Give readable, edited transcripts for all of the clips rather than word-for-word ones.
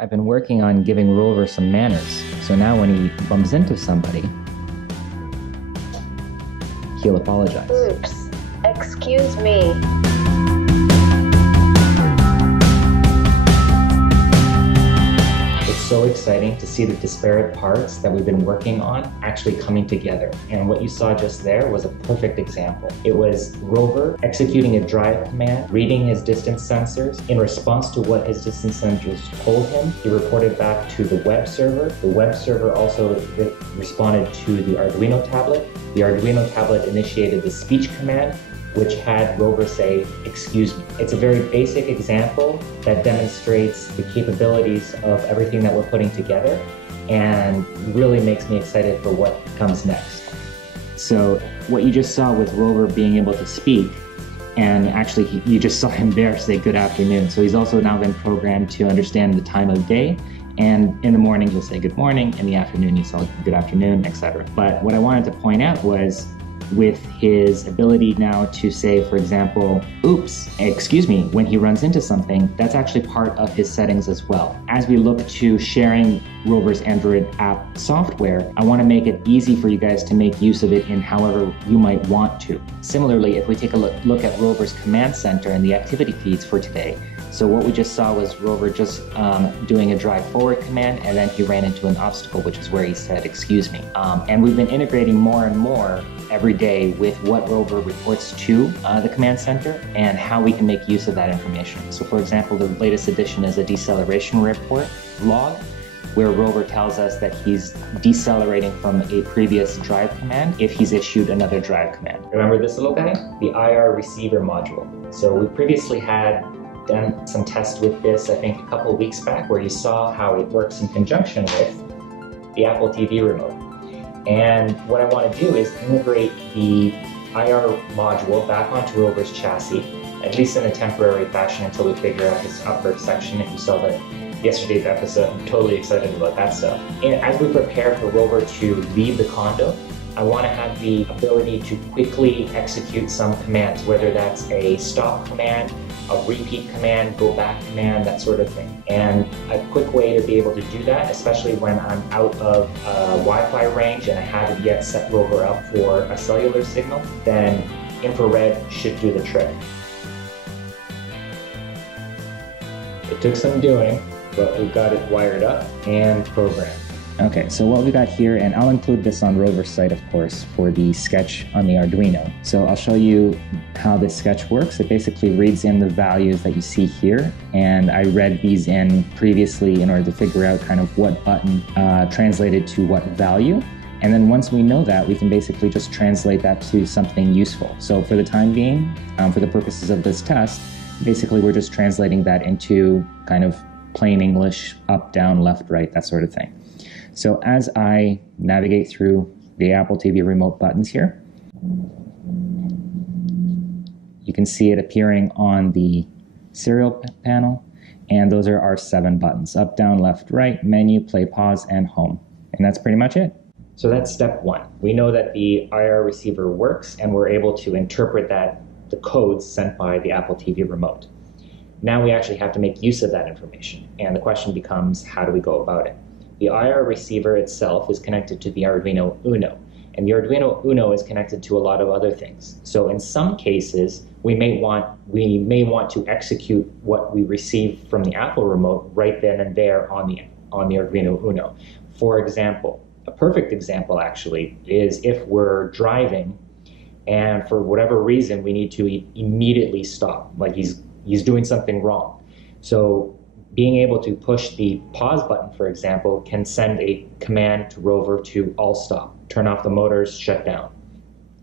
I've been working on giving ROVer some manners, so now when he bumps into somebody, he'll apologize. Oops, excuse me. It's so exciting to see the disparate parts that we've been working on actually coming together. And what you saw just there was a perfect example. It was ROVer executing a drive command, reading his distance sensors. In response to what his distance sensors told him, he reported back to the web server. The web server also responded to the Arduino tablet. The Arduino tablet initiated the speech command, which had ROVer say, "Excuse me." It's a very basic example that demonstrates the capabilities of everything that we're putting together and really makes me excited for what comes next. So what you just saw with ROVer being able to speak, and actually you just saw him there say good afternoon. So he's also now been programmed to understand the time of day. And in the morning, he'll say good morning. In the afternoon, he'll say good afternoon, etc. But what I wanted to point out was with his ability now to say, for example, oops, excuse me, when he runs into something, that's actually part of his settings as well. As we look to sharing ROVer's Android app software, I want to make it easy for you guys to make use of it in however you might want to. Similarly, if we take a look at ROVer's command center and the activity feeds for today, so what we just saw was ROVer just doing a drive forward command, and then he ran into an obstacle, which is where he said, excuse me. And we've been integrating more and more every day with what ROVer reports to the command center and how we can make use of that information. So for example, the latest addition is a deceleration report log, where ROVer tells us that he's decelerating from a previous drive command if he's issued another drive command. Remember this little guy? The ROVer module. So we previously had done some tests with this, I think a couple of weeks back, where you saw how it works in conjunction with the Apple TV remote. And what I want to do is integrate the IR module back onto ROVer's chassis, at least in a temporary fashion until we figure out his upper section. If you saw that yesterday's episode, I'm totally excited about that stuff. And as we prepare for ROVer to leave the condo, I want to have the ability to quickly execute some commands, whether that's a stop command, a repeat command, go back command, that sort of thing. And a quick way to be able to do that, especially when I'm out of Wi-Fi range and I haven't yet set ROVer up for a cellular signal, then infrared should do the trick. It took some doing, but we've got it wired up and programmed. Okay, so what we got here, and I'll include this on ROVer's site, of course, for the sketch on the Arduino. So I'll show you how this sketch works. It basically reads in the values that you see here, and I read these in previously in order to figure out kind of what button translated to what value. And then once we know that, we can basically just translate that to something useful. So for the time being, for the purposes of this test, basically we're just translating that into kind of plain English, up, down, left, right, that sort of thing. So as I navigate through the Apple TV remote buttons here, you can see it appearing on the serial panel, and those are our 7 buttons: up, down, left, right, menu, play, pause, and home. And that's pretty much it. So that's step 1. We know that the IR receiver works, and we're able to interpret the codes sent by the Apple TV remote. Now we actually have to make use of that information, and the question becomes, how do we go about it? The IR receiver itself is connected to the Arduino Uno, and the Arduino Uno is connected to a lot of other things. So in some cases, we may want to execute what we receive from the Apple remote right then and there on the Arduino Uno. For example, a perfect example actually is if we're driving and for whatever reason we need to immediately stop, like he's doing something wrong. So being able to push the pause button, for example, can send a command to ROVer to all stop, turn off the motors, shut down,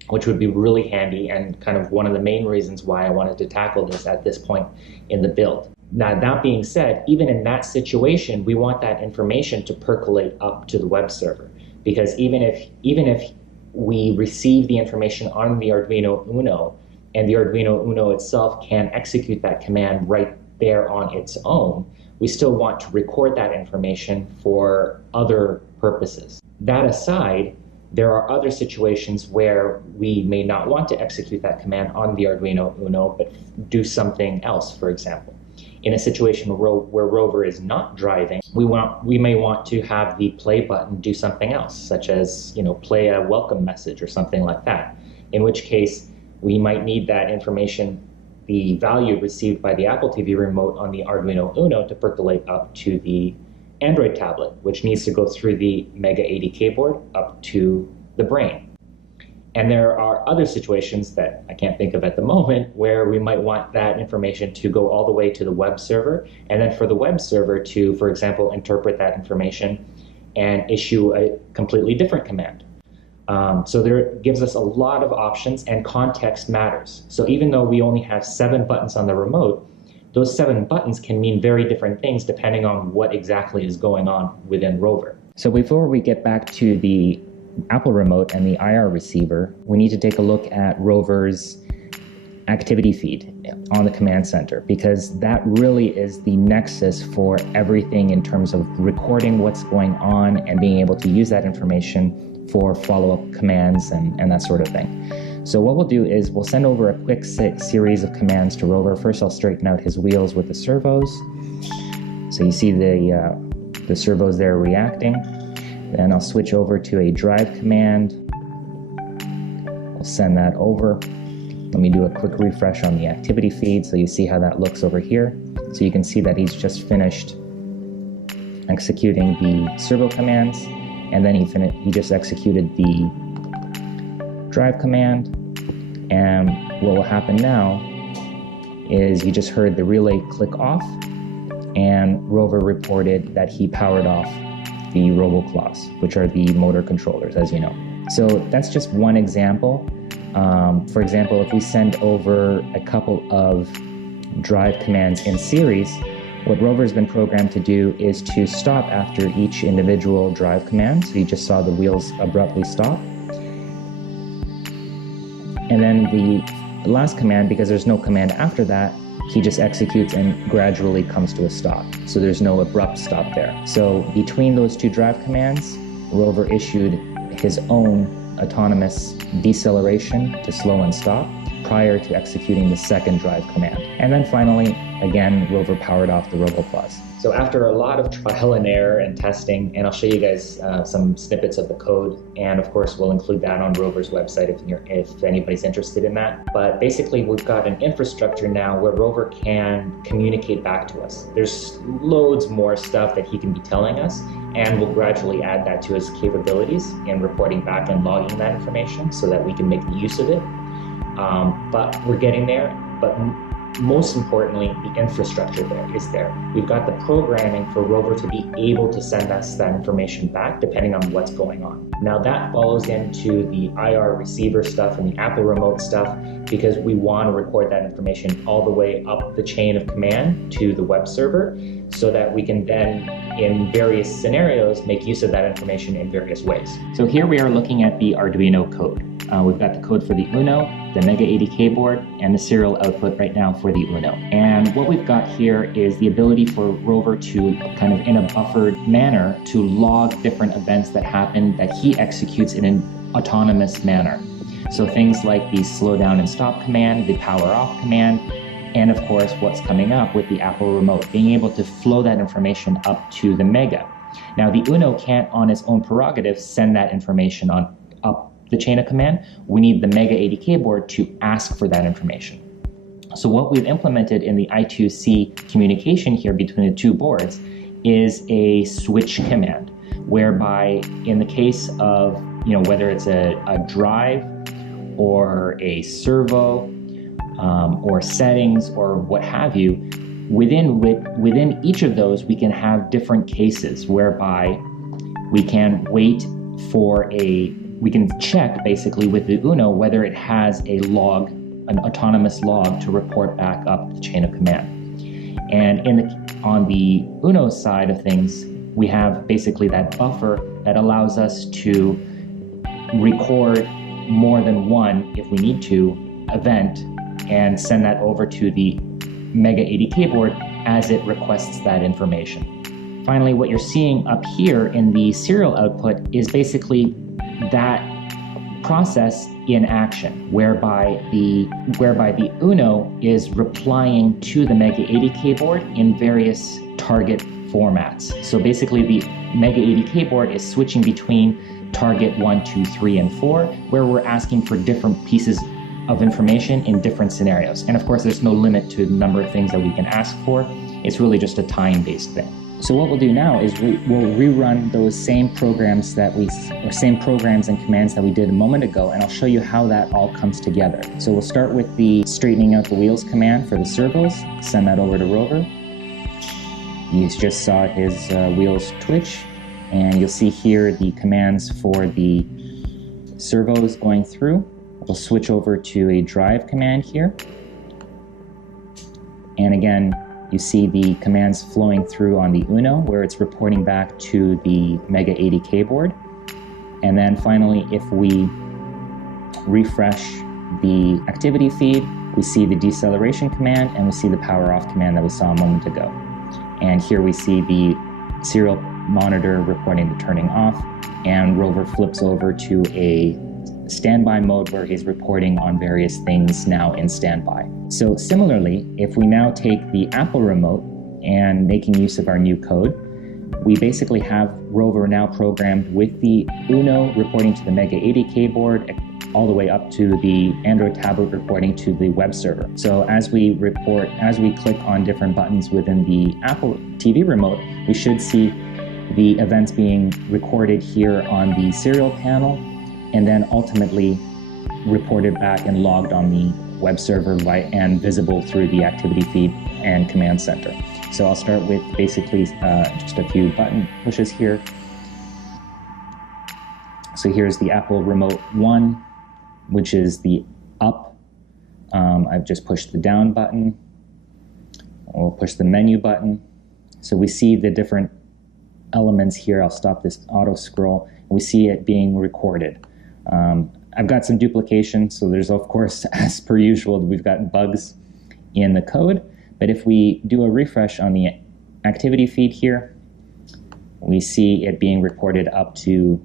which would be really handy and kind of one of the main reasons why I wanted to tackle this at this point in the build. Now, that being said, even in that situation, we want that information to percolate up to the web server, because even if we receive the information on the Arduino Uno and the Arduino Uno itself can execute that command right there on its own, we still want to record that information for other purposes. That aside, there are other situations where we may not want to execute that command on the Arduino Uno, but do something else, for example. In a situation where ROVer is not driving, we may want to have the play button do something else, such as, play a welcome message or something like that. In which case, we might need that information, the value received by the Apple TV remote on the Arduino Uno, to percolate up to the Android tablet, which needs to go through the Mega ADK board up to the brain. And there are other situations that I can't think of at the moment where we might want that information to go all the way to the web server, and then for the web server to, for example, interpret that information and issue a completely different command. So there gives us a lot of options, and context matters. So even though we only have 7 buttons on the remote, those 7 buttons can mean very different things depending on what exactly is going on within ROVer. So before we get back to the Apple remote and the IR receiver, we need to take a look at ROVer's activity feed on the command center, because that really is the nexus for everything in terms of recording what's going on and being able to use that information for follow-up commands and that sort of thing. So what we'll do is we'll send over a quick series of commands to ROVer. First, I'll straighten out his wheels with the servos. So you see the servos there reacting. Then I'll switch over to a drive command. I'll send that over. Let me do a quick refresh on the activity feed so you see how that looks over here. So you can see that he's just finished executing the servo commands, and then he just executed the drive command. And what will happen now is you just heard the relay click off, and ROVer reported that he powered off the roboclaws, which are the motor controllers, as you know. So that's just one example. For example, if we send over a couple of drive commands in series, what ROVer's been programmed to do is to stop after each individual drive command. So you just saw the wheels abruptly stop. And then the last command, because there's no command after that, he just executes and gradually comes to a stop. So there's no abrupt stop there. So between those 2 drive commands, ROVer issued his own autonomous deceleration to slow and stop prior to executing the second drive command. And then finally, again, ROVer powered off the roboclaws. So after a lot of trial and error and testing, and I'll show you guys some snippets of the code, and of course we'll include that on ROVer's website if anybody's interested in that. But basically we've got an infrastructure now where ROVer can communicate back to us. There's loads more stuff that he can be telling us, and we'll gradually add that to his capabilities in reporting back and logging that information so that we can make use of it. But we're getting there. But most importantly, the infrastructure is there. We've got the programming for ROVer to be able to send us that information back depending on what's going on. Now that follows into the IR receiver stuff and the Apple remote stuff, because we want to record that information all the way up the chain of command to the web server, so that we can then, in various scenarios, make use of that information in various ways. So here we are looking at the Arduino code. We've got the code for the Uno, the Mega ADK board, and the serial output right now for the Uno. And what we've got here is the ability for ROVer to kind of, in a buffered manner, to log different events that happen that he executes in an autonomous manner. So things like the slow down and stop command, the power off command, and of course what's coming up with the Apple remote, being able to flow that information up to the Mega. Now the Uno can't, on its own prerogative, send that information up the chain of command. We need the Mega ADK board to ask for that information. So what we've implemented in the I2C communication here between the 2 boards is a switch command, whereby in the case of, whether it's a drive or a servo or settings or what have you, within each of those we can have different cases whereby we can we can check basically with the Uno whether it has an autonomous log to report back up the chain of command. And on the Uno side of things, we have basically that buffer that allows us to record more than one, if we need to, event and send that over to the Mega ADK board as it requests that information. Finally, what you're seeing up here in the serial output is basically that process in action, whereby the Uno is replying to the Mega ADK board in various target formats. So basically the Mega ADK board is switching between target 1, 2, 3, and 4, where we're asking for different pieces of information in different scenarios. And of course, there's no limit to the number of things that we can ask for. It's really just a time-based thing. So what we'll do now is we'll rerun those same programs and commands that we did a moment ago, and I'll show you how that all comes together. So we'll start with the straightening out the wheels command for the servos, send that over to ROVer. You just saw his wheels twitch, and you'll see here the commands for the servos going through. We'll switch over to a drive command here. And again, you see the commands flowing through on the Uno, where it's reporting back to the Mega ADK board. And then finally, if we refresh the activity feed, we see the deceleration command and we see the power off command that we saw a moment ago. And here we see the serial monitor reporting the turning off, and ROVer flips over to a standby mode where he's reporting on various things now in standby. So similarly, if we now take the Apple remote and making use of our new code, we basically have ROVer now programmed with the Uno reporting to the Mega ADK board all the way up to the Android tablet reporting to the web server. So as we click on different buttons within the Apple TV remote, we should see the events being recorded here on the serial panel, and then ultimately reported back and logged on the web server and visible through the activity feed and command center. So I'll start with basically just a few button pushes here. So here's the Apple Remote 1, which is the up. I've just pushed the down button. We'll push the menu button. So we see the different elements here. I'll stop this auto scroll. We see it being recorded. I've got some duplication, so there's, of course, as per usual, we've got bugs in the code. But if we do a refresh on the activity feed here, we see it being reported up to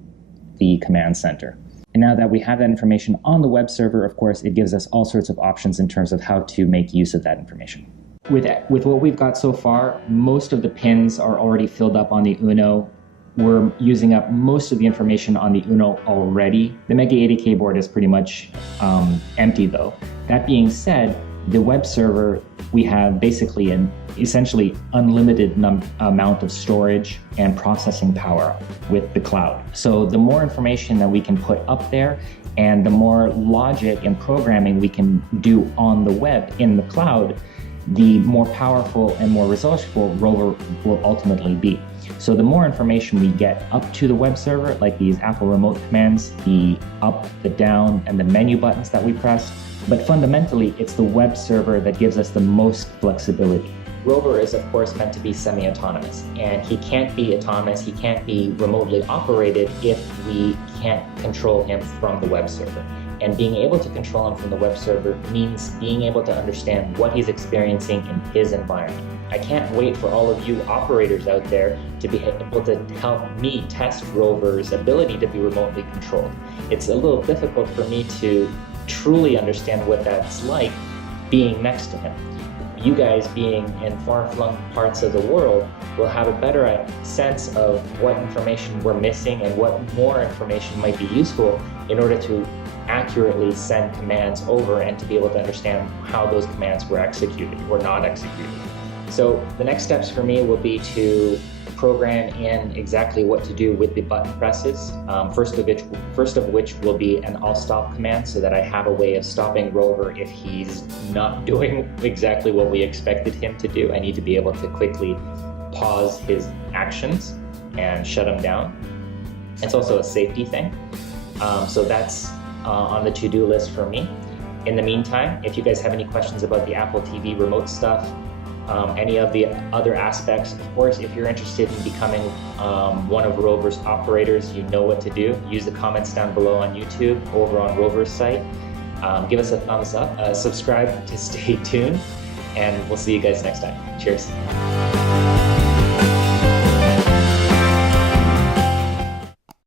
the command center. And now that we have that information on the web server, of course, it gives us all sorts of options in terms of how to make use of that information. With what we've got so far, most of the pins are already filled up on the Uno. We're using up most of the information on the Uno already. The Mega ADK board is pretty much empty though. That being said, the web server, we have basically an essentially unlimited amount of storage and processing power with the cloud. So the more information that we can put up there and the more logic and programming we can do on the web in the cloud, the more powerful and more resourceful ROVer will ultimately be. So the more information we get up to the web server, like these Apple remote commands, the up, the down, and the menu buttons that we press, but fundamentally it's the web server that gives us the most flexibility. ROVer is of course meant to be semi-autonomous, and he can't be autonomous, he can't be remotely operated if we can't control him from the web server. And being able to control him from the web server means being able to understand what he's experiencing in his environment. I can't wait for all of you operators out there to be able to help me test ROVer's ability to be remotely controlled. It's a little difficult for me to truly understand what that's like being next to him. You guys being in far-flung parts of the world will have a better sense of what information we're missing and what more information might be useful in order to accurately send commands over and to be able to understand how those commands were executed or not executed. So the next steps for me will be to program in exactly what to do with the button presses. First of which will be an all stop command, so that I have a way of stopping ROVer if he's not doing exactly what we expected him to do. I need to be able to quickly pause his actions and shut him down. It's also a safety thing. So that's on the to-do list for me. In the meantime, if you guys have any questions about the Apple TV remote stuff, any of the other aspects, of course, if you're interested in becoming one of ROVer's operators, you know what to do. Use the comments down below on YouTube, over on ROVer's site. Give us a thumbs up, subscribe to stay tuned, and we'll see you guys next time. Cheers.